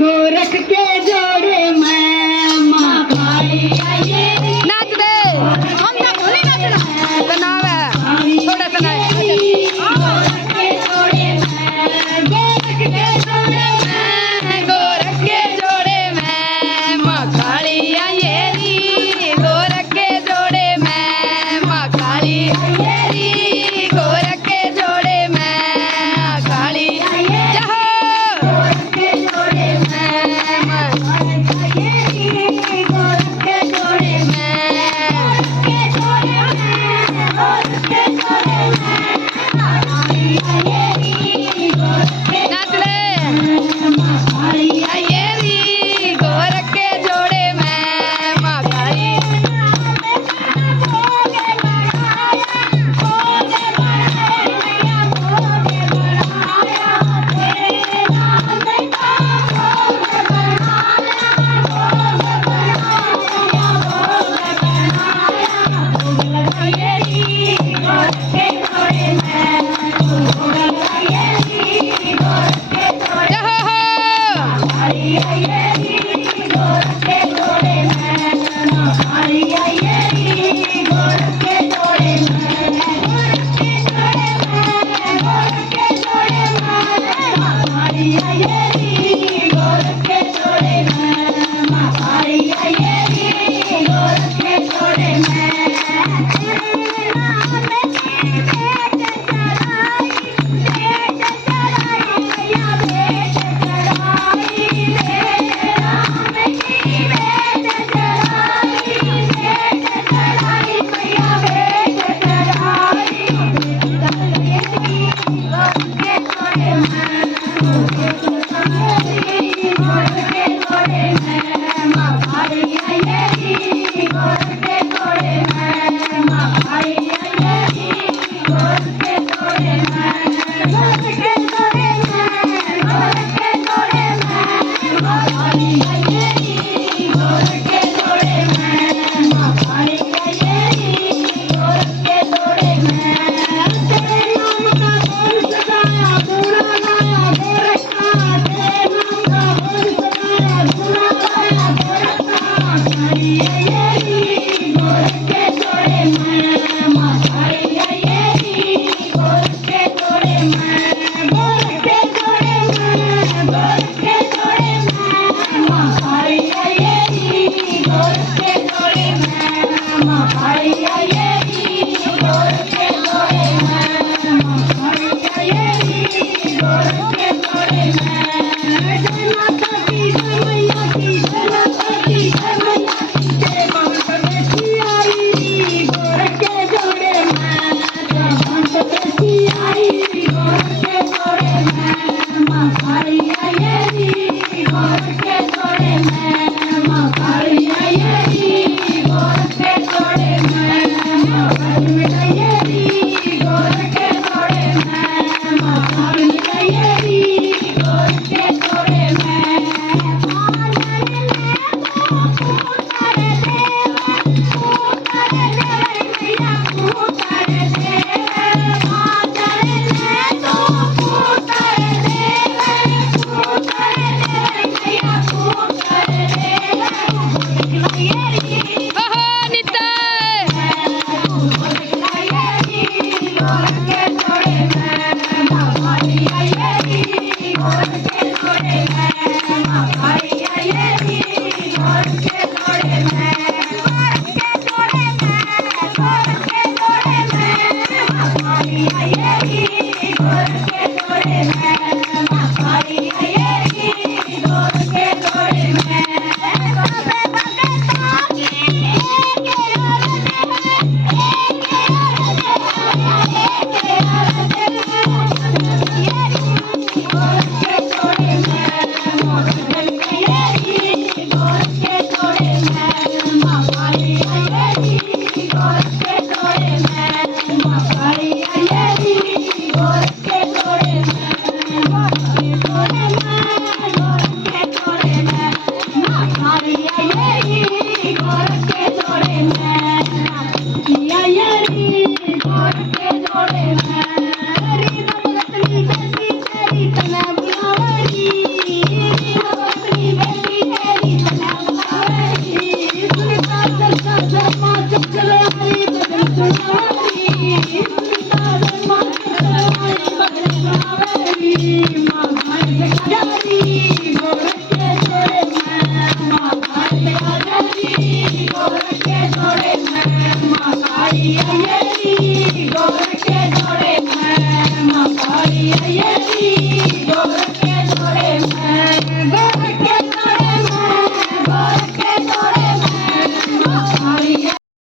गोरख के जोड़े मैं माँ काली आइए नाच दे हम ना भूले नाचना बनाव है थोड़ा सा नाच गोरख के जोड़े मैं गोरख के जोड़े मैं गोरख के जोड़े मैं माँ काली आइए री गोरख के जोड़े मैं माँ काली आइए री गोरख के जोड़े मैं काली आइए जहो गोरख के जोड़े मैं माँ काली आइए गोरख के जोड़े मैं गोरख के जोड़े मैं माँ काली आइए गोरख के नाच ले माँ काली आइए री गोरख के जोड़े मैं माँ काली जहो हो અયરી